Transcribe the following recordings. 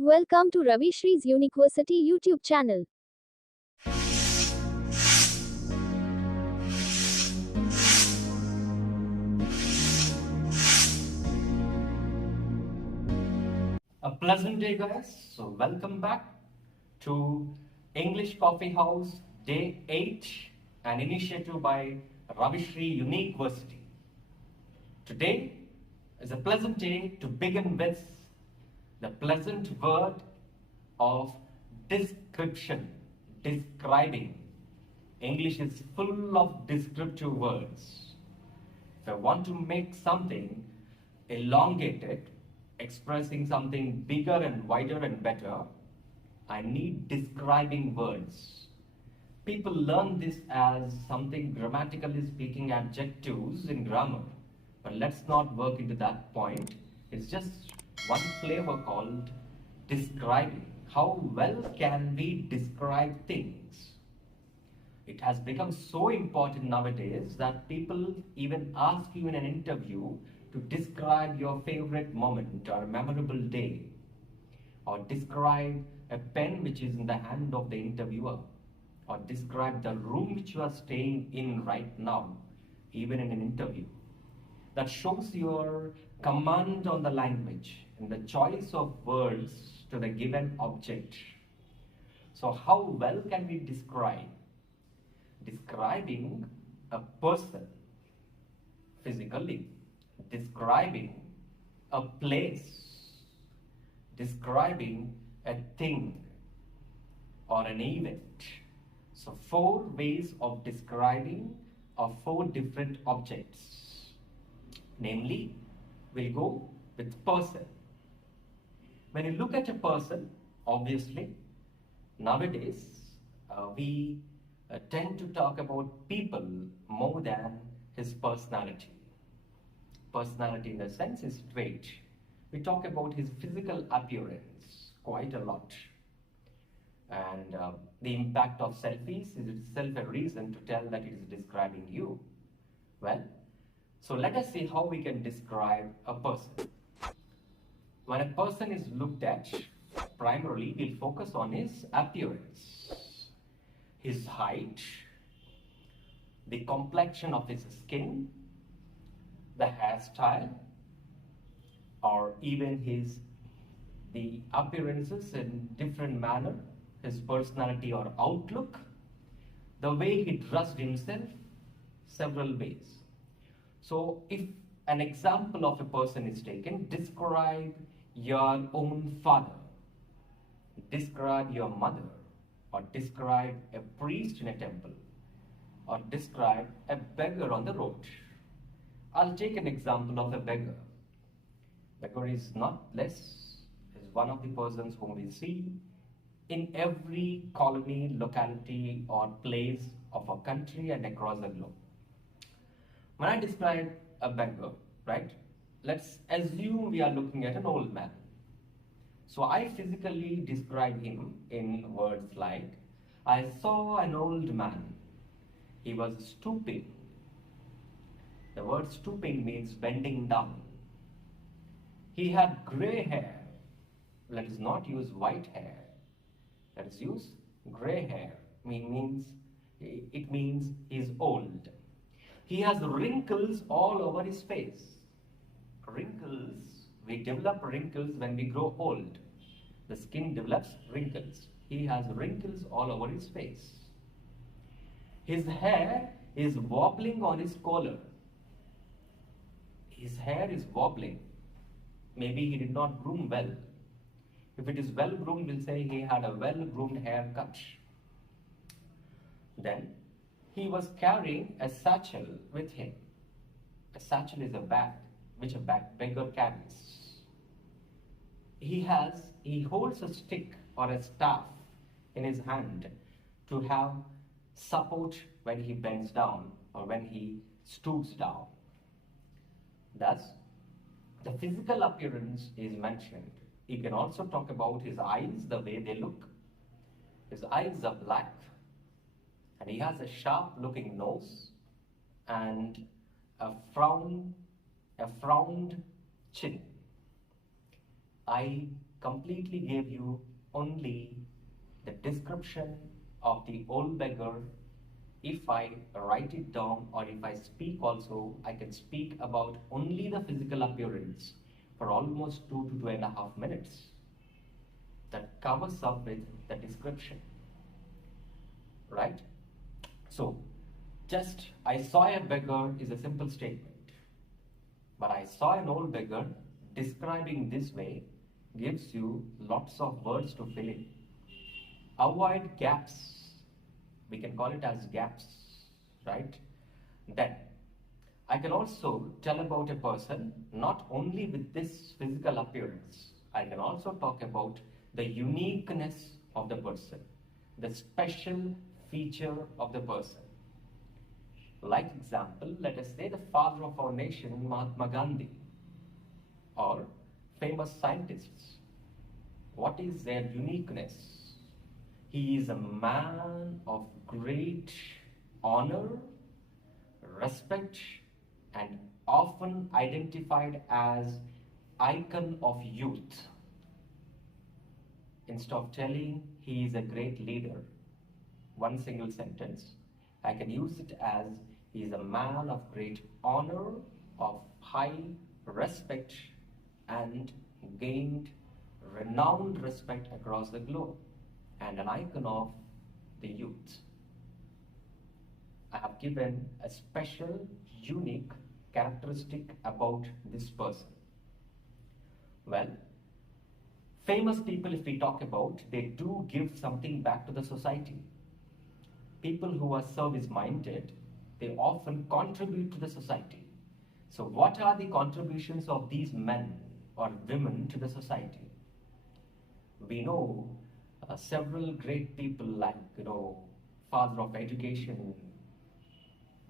Welcome to Ravi Shree's University YouTube channel. A pleasant day, guys. So, welcome back to English Coffee House Day-8, an initiative by Ravi Shree University. Today is a pleasant day to begin with the pleasant word of description, describing. English is full of descriptive words. If I want to make something elongated, expressing something bigger and wider and better, I need describing words. People learn this as something grammatically speaking adjectives in grammar. But let's not work into that point. It's just one flavor called describing. How well can we describe things? It has become so important nowadays that people even ask you in an interview to describe your favorite moment or memorable day, or describe a pen which is in the hand of the interviewer, or describe the room which you are staying in right now, even in an interview. That shows your command on the language and the choice of words to the given object. So how well can we describe? Describing a person physically, describing a place, describing a thing or an event. So 4 ways of describing of 4 different objects. Namely, we'll go with person. When you look at a person, obviously, nowadays we tend to talk about people more than his personality. Personality in the sense is trait. We talk about his physical appearance quite a lot. And the impact of selfies is itself a reason to tell that it is describing you. Well, so let us see how we can describe a person. When a person is looked at, primarily we'll focus on his appearance, his height, the complexion of his skin, the hairstyle, or even the appearances in different manner, his personality or outlook, the way he dressed himself, several ways. So if an example of a person is taken, describe your own father, describe your mother, or describe a priest in a temple, or describe a beggar on the road. I'll take an example of a beggar. Beggar is not less, is one of the persons whom we see in every colony, locality, or place of a country and across the globe. When I describe a beggar, right, let's assume we are looking at an old man. So I physically describe him in words like, I saw an old man. He was stooping. The word stooping means bending down. He had gray hair. Let us not use white hair. Let us use gray hair. It means he's old. He has wrinkles all over his face. Wrinkles, we develop wrinkles when we grow old. The skin develops wrinkles. He has wrinkles all over his face. His hair is wobbling on his collar. His hair is wobbling. Maybe he did not groom well. If it is well groomed, we'll say he had a well groomed haircut. Then he was carrying a satchel with him. A satchel is a bag which a beggar carries. He holds a stick or a staff in his hand to have support when he bends down or when he stoops down. Thus, the physical appearance is mentioned. You can also talk about his eyes, the way they look. His eyes are black, and he has a sharp looking nose and a frowned chin. I completely gave you only the description of the old beggar. If I write it down or if I speak also, I can speak about only the physical appearance for almost 2 to 2.5 minutes. That covers up with the description, right? So, just I saw a beggar is a simple statement, but I saw an old beggar describing this way gives you lots of words to fill in. Avoid gaps. We can call it as gaps, right? Then I can also tell about a person not only with this physical appearance. I can also talk about the uniqueness of the person, the special feature of the person. Like example, let us say the father of our nation, Mahatma Gandhi, or famous scientists. What is their uniqueness? He is a man of great honor, respect, and often identified as icon of youth. Instead of telling he is a great leader, one single sentence, I can use it as he is a man of great honor, of high respect, and gained renowned respect across the globe, and an icon of the youth. I have given a special, unique characteristic about this person. Well, famous people, if we talk about, they do give something back to the society. People who are service-minded, they often contribute to the society. So what are the contributions of these men or women to the society? We know several great people like, father of education,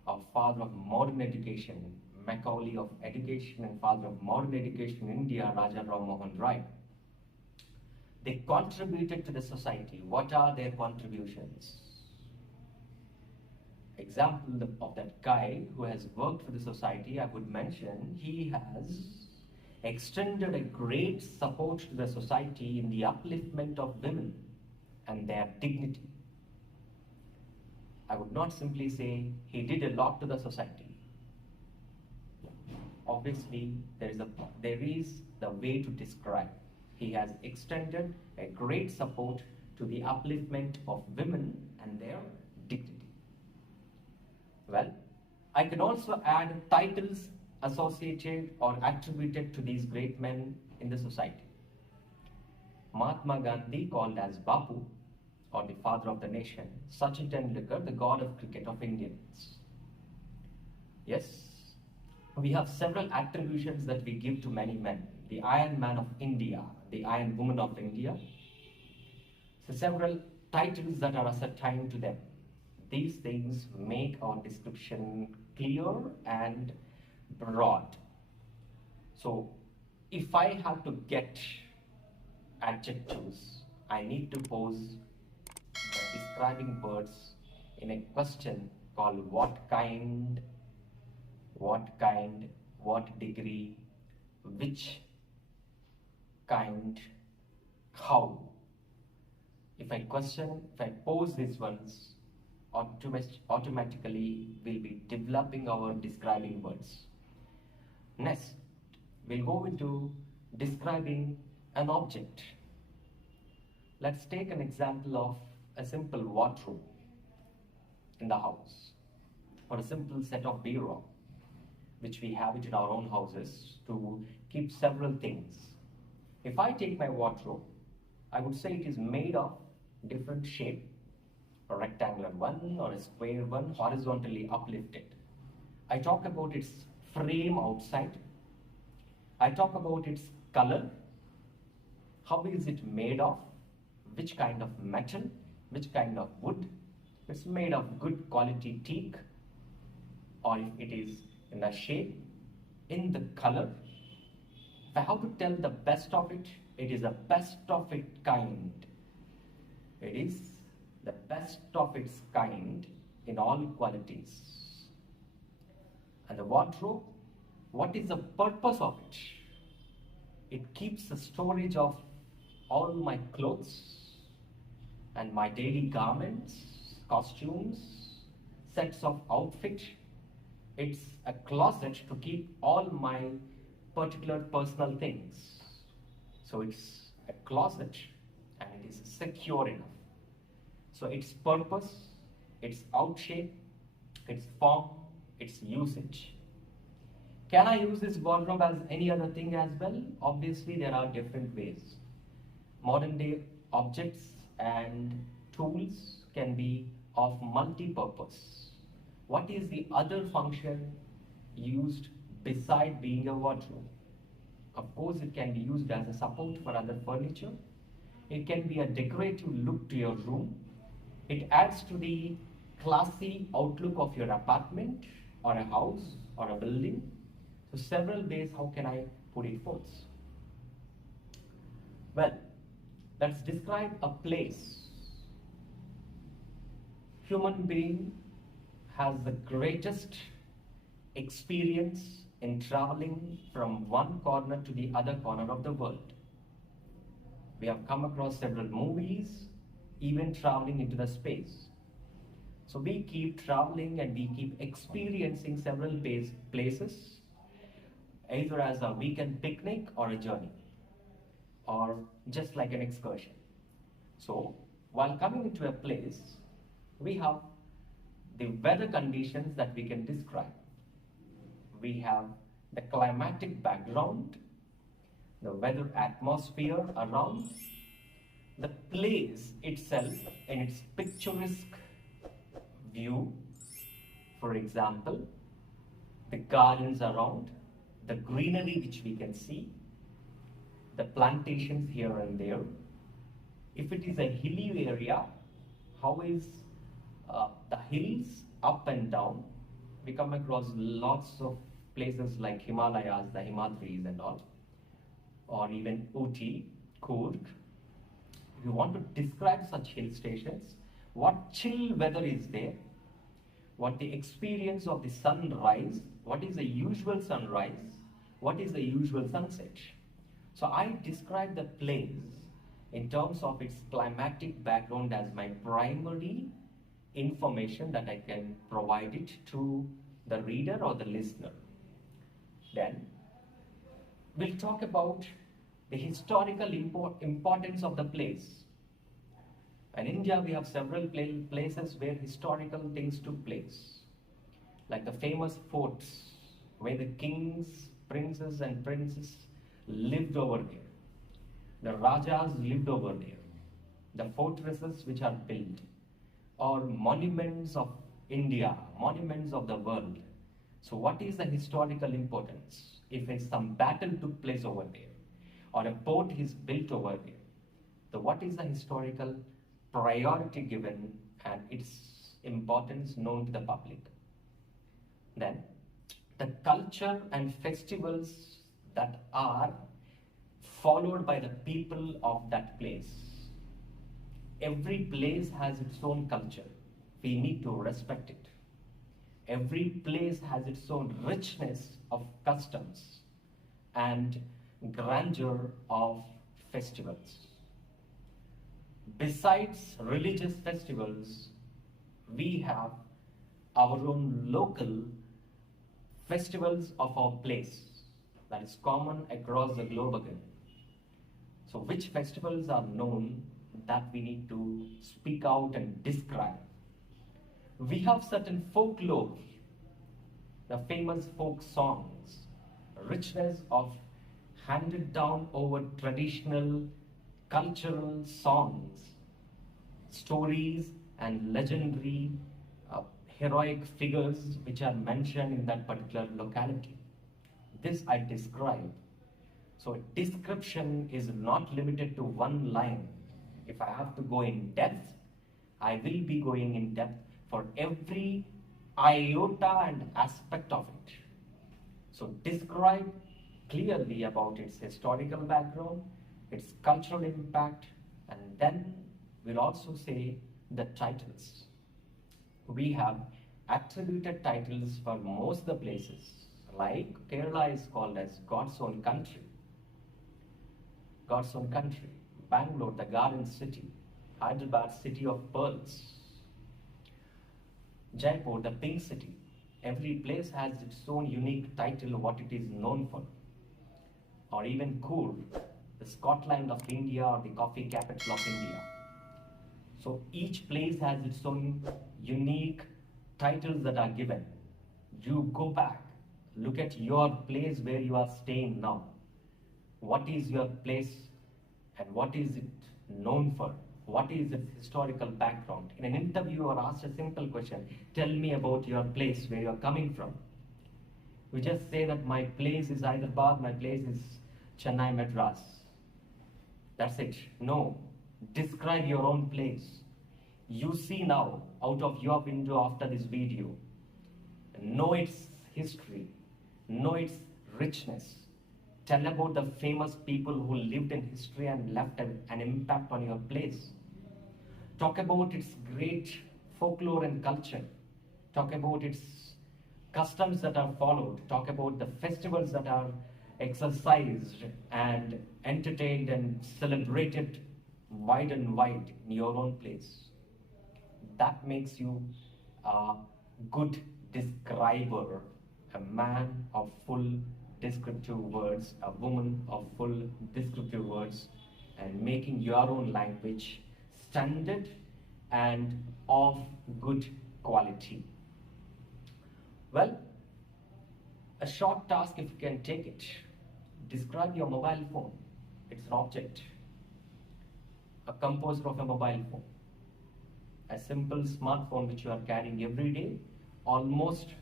or father of modern education, Macaulay of education and father of modern education in India, Raja Ram Mohan Rai. They contributed to the society. What are their contributions? Example of that guy who has worked for the society, I would mention, he has extended a great support to the society in the upliftment of women and their dignity. I would not simply say he did a lot to the society. Obviously, there is the way to describe. He has extended a great support to the upliftment of women and their dignity. Well, I can also add titles associated or attributed to these great men in the society. Mahatma Gandhi, called as Bapu, or the father of the nation. Sachin Tendulkar, the god of cricket of Indians. Yes, we have several attributions that we give to many men. The Iron Man of India, the Iron Woman of India. So several titles that are assigned to them. These things make our description clear and broad. So if I have to get adjectives, I need to pose the describing words in a question called what kind, what degree, which kind, how. If I pose these ones, automatically we'll be developing our describing words. Next, we'll go into describing an object. Let's take an example of a simple wardrobe in the house, or a simple set of bureau, which we have it in our own houses to keep several things. If I take my wardrobe, I would say it is made of different shape, a rectangular one or a square one, horizontally uplifted. I talk about its frame outside. I talk about its color. How is it made of? Which kind of metal? Which kind of wood? It's made of good quality teak, or if it is in the shape, in the color. If I have to tell the best of it, it is the best of its kind. It is the best of its kind in all qualities. And the wardrobe, what is the purpose of it? It keeps the storage of all my clothes and my daily garments, costumes, sets of outfit. It's a closet to keep all my particular personal things. So it's a closet and it is secure enough. So its purpose, its outshape, its form, its usage. Can I use this wardrobe as any other thing as well? Obviously, there are different ways. Modern day objects and tools can be of multi-purpose. What is the other function used beside being a wardrobe? Of course, it can be used as a support for other furniture. It can be a decorative look to your room. It adds to the classy outlook of your apartment or a house or a building. So several ways how can I put it forth? Well, let's describe a place. Human being has the greatest experience in traveling from one corner to the other corner of the world. We have come across several movies, even traveling into the space. So we keep traveling and we keep experiencing several places, either as a weekend picnic or a journey, or just like an excursion. So while coming into a place, we have the weather conditions that we can describe. We have the climatic background, the weather atmosphere around, the place itself in its picturesque view. For example, the gardens around, the greenery which we can see, the plantations here and there. If it is a hilly area, how is the hills up and down? We come across lots of places like Himalayas, the Himadris and all, or even Ooty, Coorg. If you want to describe such hill stations, what chill weather is there, what the experience of the sunrise, what is the usual sunrise, what is the usual sunset. So I describe the place in terms of its climatic background as my primary information that I can provide it to the reader or the listener. Then we'll talk about the historical importance of the place. In India, we have several places where historical things took place, like the famous forts where the kings, princes and princesses lived over there. The Rajas lived over there. The fortresses which are built, or monuments of India, monuments of the world. So what is the historical importance? If it's some battle took place over there, or a port is built over there, so what is the historical priority given and its importance known to the public? Then the culture and festivals that are followed by the people of that place. Every place has its own culture. We need to respect it. Every place has its own richness of customs and grandeur of festivals. Besides religious festivals, we have our own local festivals of our place that is common across the globe again. So which festivals are known that we need to speak out and describe? We have certain folklore, the famous folk songs, richness of handed down over traditional cultural songs, stories and legendary heroic figures which are mentioned in that particular locality. This I describe. So description is not limited to one line. If I have to go in depth, I will be going in depth for every iota and aspect of it. So describe clearly about its historical background, its cultural impact, and then we'll also say the titles. We have attributed titles for most of the places, like Kerala is called as God's own country. God's own country. Bangalore, the Garden City. Hyderabad, City of Pearls. Jaipur, the Pink City. Every place has its own unique title, what it is known for. Or even Cool, the Scotland of India or the coffee capital of India. So each place has its own unique titles that are given. You go back, look at your place where you are staying now. What is your place and what is it known for? What is its historical background? In an interview, you are asked a simple question, tell me about your place, where you are coming from. We just say that my place is Hyderabad, my place is Chennai, Madras. That's it. No. Describe your own place. You see now, out of your window after this video, know its history, know its richness. Tell about the famous people who lived in history and left an impact on your place. Talk about its great folklore and culture. Talk about its customs that are followed. Talk about the festivals that are exercised and entertained and celebrated wide and wide in your own place. That makes you a good describer, a man of full descriptive words, a woman of full descriptive words, and making your own language standard and of good quality. Well, a short task if you can take it. Describe your mobile phone. It's an object, a composer of a mobile phone, a simple smartphone which you are carrying every day, almost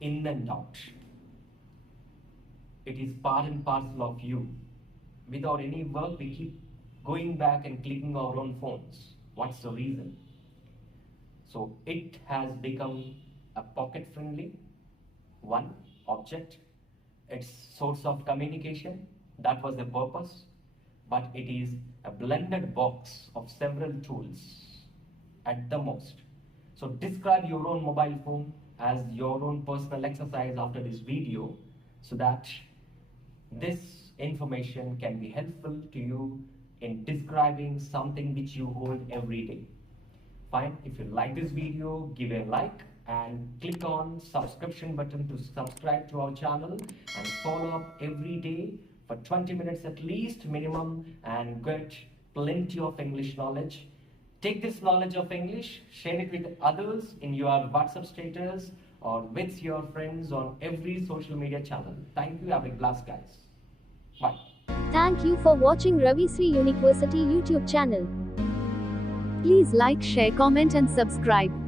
in and out. It is part and parcel of you. Without any work, we keep going back and clicking our own phones. What's the reason? So it has become a pocket-friendly one object. Its source of communication, that was the purpose, but it is a blended box of several tools at the most. So describe your own mobile phone as your own personal exercise after this video so that this information can be helpful to you in describing something which you hold every day. Fine, if you like this video, give a like and click on subscription button to subscribe to our channel and follow up every day for 20 minutes at least minimum and get plenty of English knowledge. Take this knowledge of English, share it with others in your WhatsApp status or with your friends on every social media channel. Thank you. Have a blast, guys. Bye. Thank you for watching Ravi Sri University YouTube channel. Please like, share, comment and subscribe.